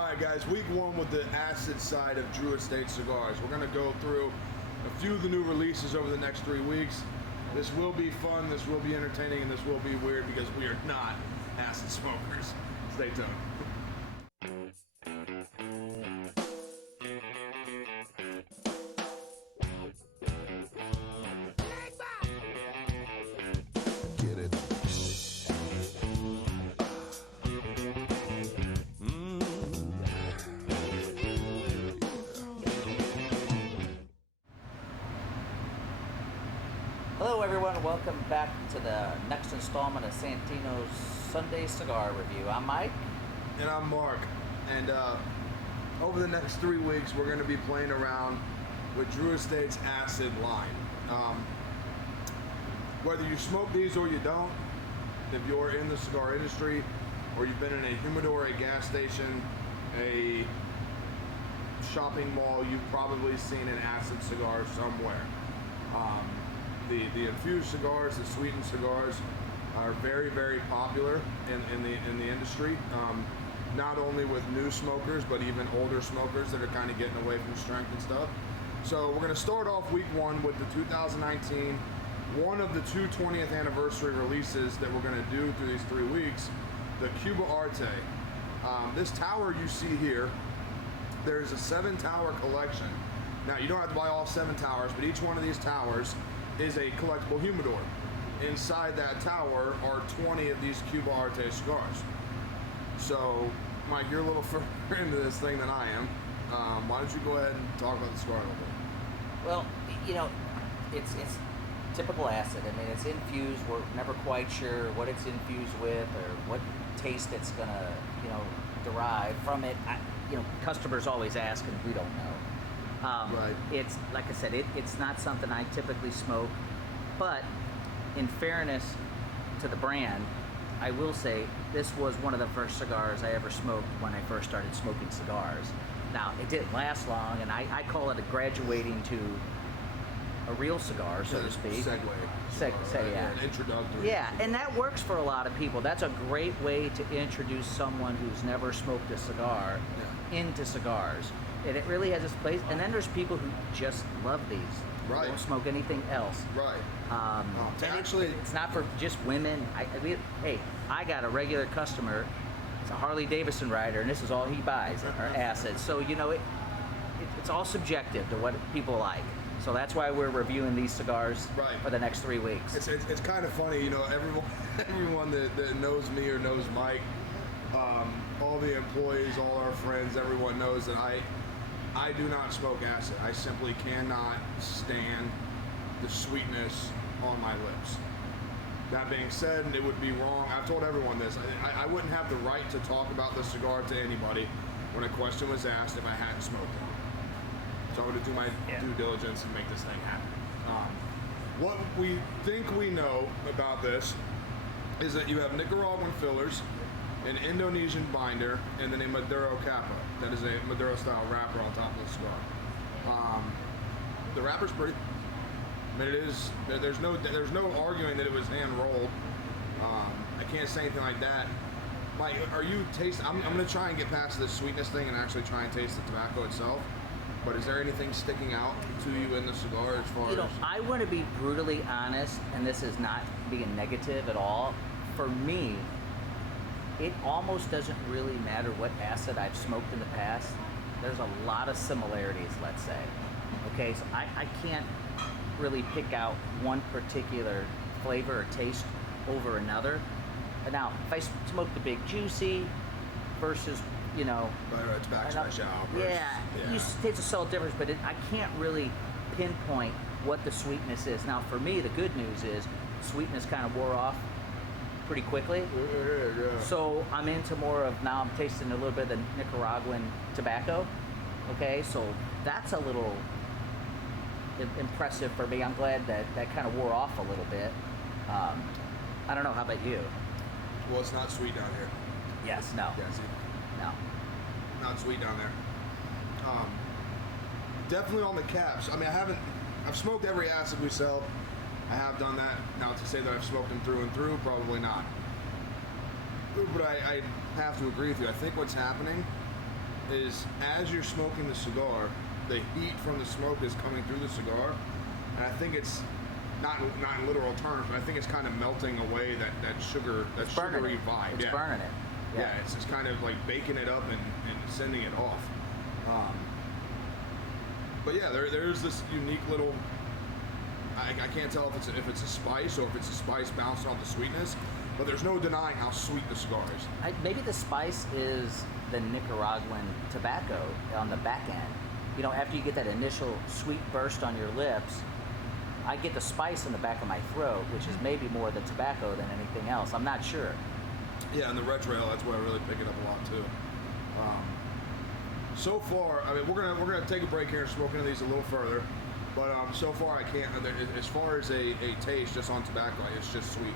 Alright guys, week one with the acid side of Drew Estate Cigars. We're going to go through a few of the new releases over the next 3 weeks. This will be fun, this will be entertaining, and this will be weird because we are not acid smokers. Stay tuned. Hello everyone, welcome back to the next installment of Santino's Sunday Cigar Review. I'm Mike. And I'm Mark. And over the next 3 weeks, we're going to be playing around with Drew Estate's acid line. Whether you smoke these or you don't, if you're in the cigar industry, or you've been in a humidor, a gas station, a shopping mall, you've probably seen an acid cigar somewhere. The infused cigars, the sweetened cigars, are very, very popular in the industry. Not only with new smokers, but even older smokers that are kind of getting away from strength and stuff. So we're going to start off week one with the 2019, one of the two 20th anniversary releases that we're going to do through these 3 weeks, the Kuba Arte. This tower you see here, there's a 7-tower collection. Now you don't have to buy all 7 towers, but each one of these towers is a collectible humidor. Inside that tower are 20 of these Kuba Arte cigars. So, Mike, you're a little further into this thing than I am. Why don't you go ahead and talk about the cigar a little bit? Well, you know, it's typical acid. I mean, it's infused. We're never quite sure what it's infused with or what taste it's gonna, derive from it. Customers always ask, and we don't know. Right. It's like I said, it's not something I typically smoke, but in fairness to the brand, I will say this was one of the first cigars I ever smoked when I first started smoking cigars. Now, it didn't last long, and I call it a graduating to a real cigar, so to speak. Yeah. An introductory. Yeah, and that works for a lot of people. That's a great way to introduce someone who's never smoked a cigar into cigars. And it really has its place. And then there's people who just love these. Right. Don't smoke anything else. Right. Actually, it's not for just women. Hey, I got a regular customer. It's a Harley Davidson rider, and this is all he buys are acid. So it's all subjective to what people like. So that's why we're reviewing these cigars for the next 3 weeks. It's kind of funny, everyone that knows me or knows Mike, all the employees, all our friends, everyone knows that I do not smoke acid. I simply cannot stand the sweetness on my lips. That being said, it would be wrong. I've told everyone this. I wouldn't have the right to talk about the cigar to anybody when a question was asked if I hadn't smoked it. So I'm going to do my due diligence and make this thing happen. What we think we know about this is that you have Nicaraguan fillers, an Indonesian binder, and then a Maduro Capa. That is a Maduro style wrapper on top of the cigar. The wrapper's pretty. I mean, it is. There's no arguing that it was hand rolled. I can't say anything like that. Mike, are you tasting? I'm going to try and get past this sweetness thing and actually try and taste the tobacco itself. But is there anything sticking out to you in the cigar as far as? I want to be brutally honest, and this is not being negative at all. For me, it almost doesn't really matter what acid I've smoked in the past. There's a lot of similarities, let's say. Okay, so I can't really pick out one particular flavor or taste over another. Now, if I smoke the Big Juicy versus, it's back fresh out. You taste a subtle difference, but I can't really pinpoint what the sweetness is. Now, for me, the good news is sweetness kind of wore off pretty quickly. Yeah. So I'm into more of, now I'm tasting a little bit of the Nicaraguan tobacco. Okay, so that's a little impressive for me. I'm glad that kind of wore off a little bit. I don't know, how about you? Well, it's not sweet down here. Yes, no. Yeah, see? No. Not sweet down there. Definitely on the caps. I mean, I've smoked every acid we sell. I have done that. Now, to say that I've smoked them through and through, probably not. But I have to agree with you. I think what's happening is as you're smoking the cigar, the heat from the smoke is coming through the cigar, and I think it's not in literal terms, but I think it's kind of melting away that sugar, that sugary vibe. It's burning it. Yeah, it's just kind of like baking it up and sending it off. But yeah, there's this unique little. I can't tell if it's a spice or if it's a spice bounced on the sweetness, but there's no denying how sweet the cigar is. Maybe the spice is the Nicaraguan tobacco on the back end. You know, after you get that initial sweet burst on your lips, I get the spice in the back of my throat, which is maybe more the tobacco than anything else. I'm not sure. Yeah, and the red trail, that's where I really pick it up a lot too. So far, I mean, we're gonna take a break here and smoke into these a little further. But so far I can't. As far as a taste, just on tobacco, it's just sweet.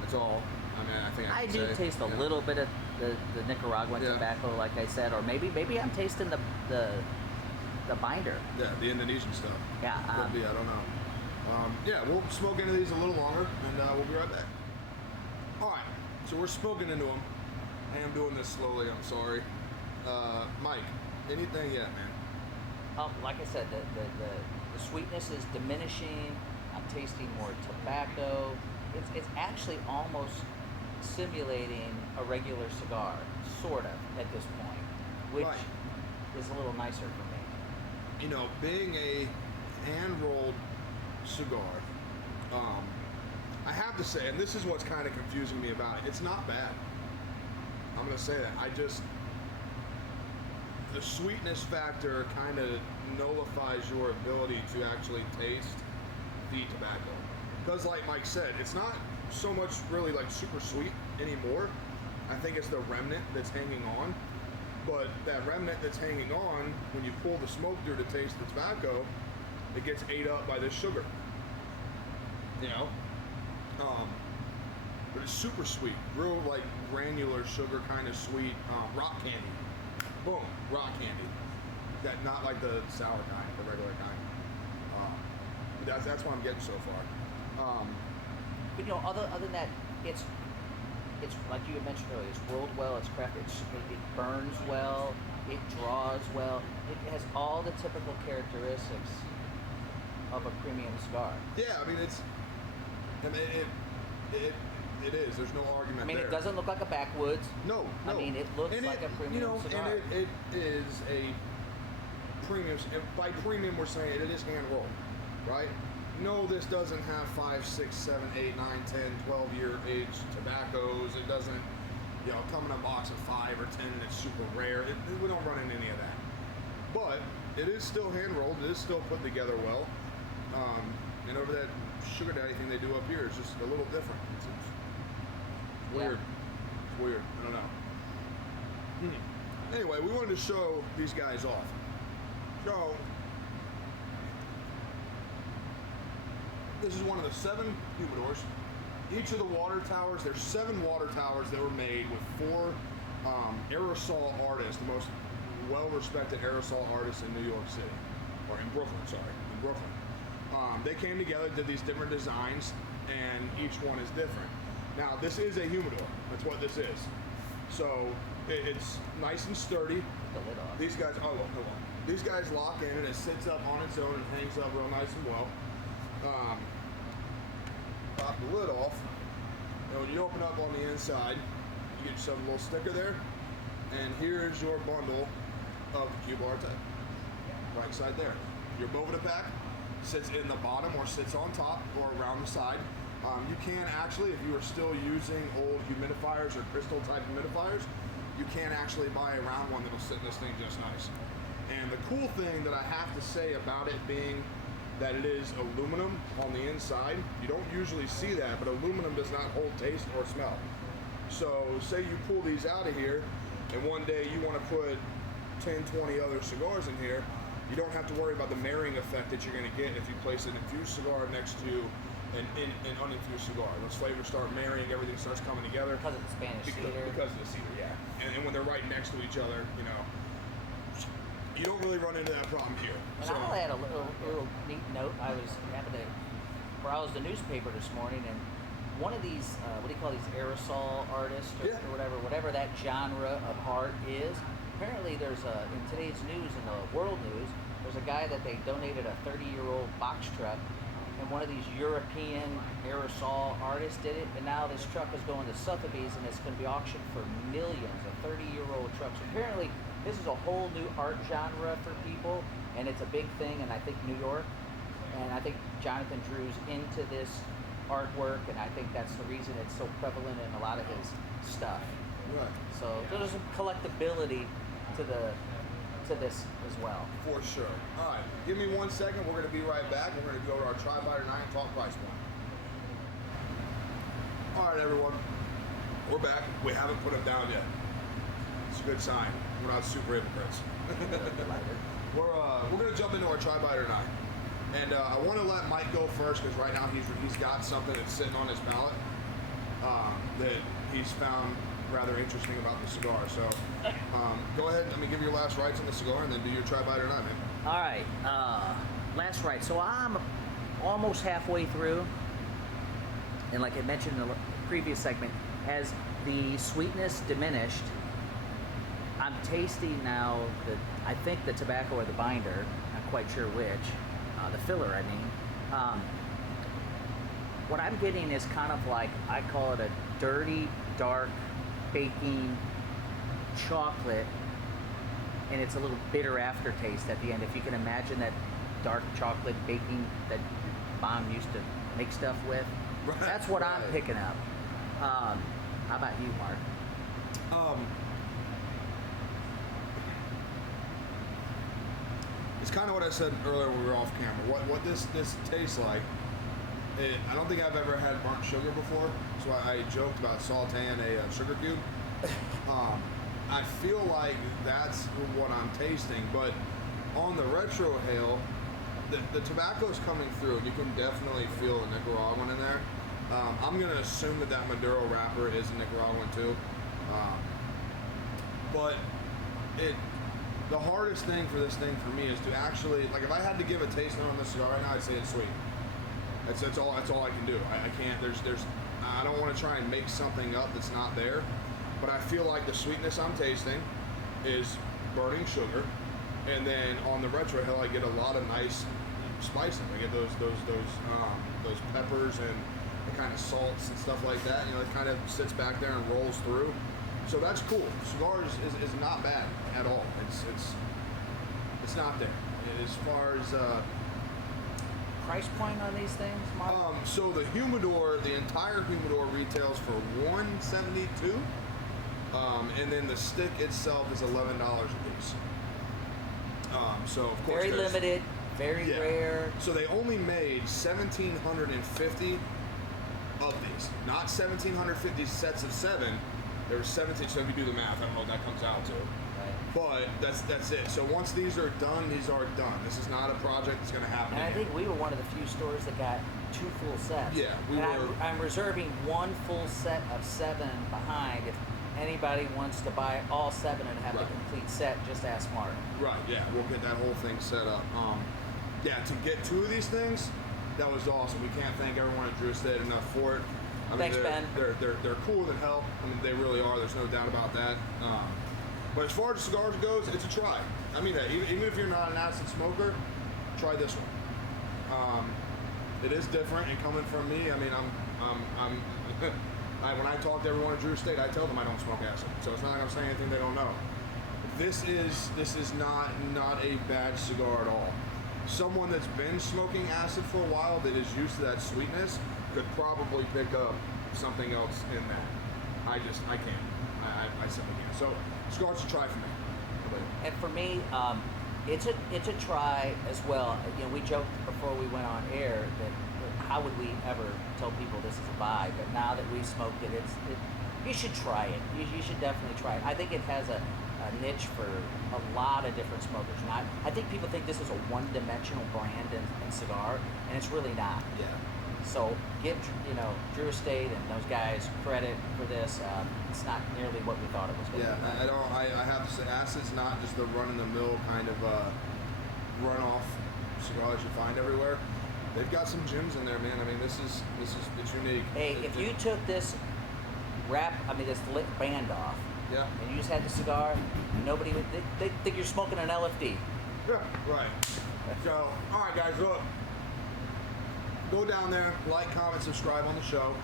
That's all. I mean, I think I do taste a little bit of the Nicaraguan tobacco, like I said, or maybe I'm tasting the binder. Yeah, the Indonesian stuff. Yeah. Could be. I don't know. Yeah, we'll smoke into these a little longer, and we'll be right back. All right. So we're smoking into them. I am doing this slowly. I'm sorry. Mike, anything yet, man? Like I said, the sweetness is diminishing. I'm tasting more tobacco. It's actually almost simulating a regular cigar, sort of, at this point, which is a little nicer for me. You know, being a hand-rolled cigar, I have to say, and this is what's kind of confusing me about it, it's not bad. I'm going to say that. The sweetness factor kind of nullifies your ability to actually taste the tobacco. Because like Mike said, it's not so much really like super sweet anymore. I think it's the remnant that's hanging on. But that remnant that's hanging on, when you pull the smoke through to taste the tobacco, it gets ate up by this sugar. You know? But it's super sweet. Real like granular sugar kind of sweet. Rock candy. Boom, rock candy. That not like the sour kind, the regular kind. That's what I'm getting so far. But you know, other than that, it's like you had mentioned earlier. It's rolled well. It's crafted. It burns well. It draws well. It has all the typical characteristics of a premium cigar. Yeah, I mean it is. There's no argument. I mean, there. It doesn't look like a backwoods. No. I mean, it looks like a premium cigar. And it is a premium. By premium, we're saying it is hand rolled, right? No, this doesn't have 5, 6, 7, 8, 9, 10, 12 year aged tobaccos. It doesn't, come in a box of 5 or 10 and it's super rare. We don't run into any of that. But it is still hand rolled. It is still put together well. And over that sugar daddy thing they do up here is just a little different. It's weird. It's weird. I don't know. Anyway, we wanted to show these guys off. So, this is one of the 7 humidors. Each of the water towers, there's 7 water towers that were made with 4 aerosol artists, the most well-respected aerosol artists in New York City. Or in Brooklyn, in Brooklyn. They came together, did these different designs, and each one is different. Now, this is a humidor. That's what this is. So, it's nice and sturdy. The lid off. These guys, these guys lock in and it sits up on its own and hangs up real nice and well. Pop the lid off, and when you open up on the inside, you get yourself a little sticker there, and here's your bundle of the Kuba Arte. Right side there. Your Bovida pack sits in the bottom or sits on top or around the side. You can actually, if you are still using old humidifiers or crystal type humidifiers, you can actually buy a round one that'll sit in this thing just nice. And the cool thing that I have to say about it being that it is aluminum on the inside, you don't usually see that, but aluminum does not hold taste or smell. So say you pull these out of here and one day you want to put 10, 20 other cigars in here, you don't have to worry about the marrying effect that you're going to get if you place an infused cigar next to an uninfused cigar. Those flavors start marrying, everything starts coming together. Because of the Spanish cedar. Because of the cedar, yeah. And when they're right next to each other, you don't really run into that problem here. And I'll add a little neat note. I was having to browse the newspaper this morning, and one of these, what do you call these, aerosol artists or whatever that genre of art is, apparently there's in today's news, in the world news, there's a guy that they donated a 30-year-old box truck, and one of these European aerosol artists did it, and now this truck is going to Sotheby's and it's going to be auctioned for millions. A 30-year-old truck. So apparently this is a whole new art genre for people, and it's a big thing in, I think, New York. And I think Jonathan Drew's into this artwork, and I think that's the reason it's so prevalent in a lot of his stuff. Right. So there's some collectability to this as well. For sure. All right, give me 1 second. We're going to be right back. We're going to go to our Tri-Biter 9 and talk price point. All right, everyone. We're back. We haven't put them down yet. It's a good sign. We're not super hypocrites. We're going to jump into our Tri-Biter 9. And I want to let Mike go first because right now he's got something that's sitting on his palate that he's found rather interesting about the cigar. So go ahead, give your last rights on the cigar and then do your Tri-Biter 9, man. All right, last right. So I'm almost halfway through, and like I mentioned in the previous segment, as the sweetness diminished, I'm tasting now I think the tobacco or the binder, not quite sure which, the filler I mean. What I'm getting is kind of like, I call it a dirty, dark, baking chocolate, and it's a little bitter aftertaste at the end. If you can imagine that dark chocolate baking that Mom used to make stuff with, right, that's what right. I'm picking up. How about you, Mark? It's kind of what I said earlier when we were off camera. What this tastes like. I don't think I've ever had burnt sugar before, so I joked about sauteing a sugar cube. I feel like that's what I'm tasting, but on the retrohale, the tobacco's coming through. You can definitely feel the Nicaraguan in there. I'm going to assume that Maduro wrapper is Nicaraguan too. But the hardest thing for this thing for me is to actually, like, if I had to give a taste note on this cigar right now, I'd say it's sweet. That's all I can do. I can't. I don't want to try and make something up that's not there. But I feel like the sweetness I'm tasting is burning sugar, and then on the retrohale I get a lot of nice spicing. I get those peppers and the kind of salts and stuff like that. It kind of sits back there and rolls through. So that's cool. Cigar is not bad at all. It's not there as far as. Price point on these things, Mark? So the humidor, the entire humidor retails for $172, and then the stick itself is $11 a piece. So of course, very limited, very rare. So they only made 1,750 of these, not 1,750 sets of 7. There were 17. So if you do the math, I don't know what that comes out to. But that's it. So once these are done, these are done. This is not a project that's going to happen. And I think we were one of the few stores that got 2 full sets. Yeah, I'm reserving 1 full set of 7 behind. If anybody wants to buy all 7 and have the complete set, just ask Mark. Right. Yeah, we'll get that whole thing set up. To get 2 of these things, that was awesome. We can't thank everyone at Drew Estate enough for it. Thanks, Ben. They're cool than hell. They really are. There's no doubt about that. But as far as cigars goes, it's a try. I mean that. Even if you're not an acid smoker, try this one. It is different, and coming from me, I mean, when I talk to everyone at Drew Estate, I tell them I don't smoke acid. So it's not like I'm saying anything they don't know. This is not a bad cigar at all. Someone that's been smoking acid for a while that is used to that sweetness could probably pick up something else in that. I can't. I simply can't. So cigar's a try for me. And for me, it's a try as well. We joked before we went on air that how would we ever tell people this is a buy? But now that we smoked it, you should try it. You should definitely try it. I think it has a niche for a lot of different smokers. I think people think this is a one-dimensional brand in cigar, and it's really not. Yeah. So give Drew Estate and those guys credit for this. It's not nearly what we thought it was going to be. I have to say, acid's not just the run-in-the-mill kind of runoff cigar that you find everywhere. They've got some gems in there, man. I mean, it's unique. Hey, if you took this this lit band off Yeah. and you just had the cigar, nobody would, they think you're smoking an LFD. Yeah, right. So, all right, guys, look. Go down there, like, comment, subscribe on the show.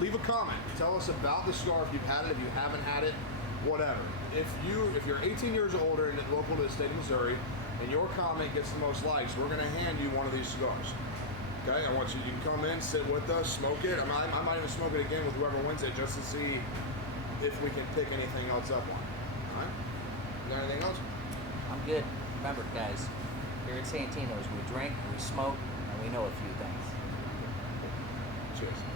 Leave a comment. Tell us about the cigar if you've had it, if you haven't had it, whatever. If you're 18 years or older and local to the state of Missouri, and your comment gets the most likes, we're going to hand you one of these cigars. Okay, I want you can come in, sit with us, smoke it. I might even smoke it again with whoever wins it just to see if we can pick anything else up on it. All right? Is there anything else? I'm good. Remember, guys, here at Santino's, we drink, we smoke, and we know a few things. Cheers.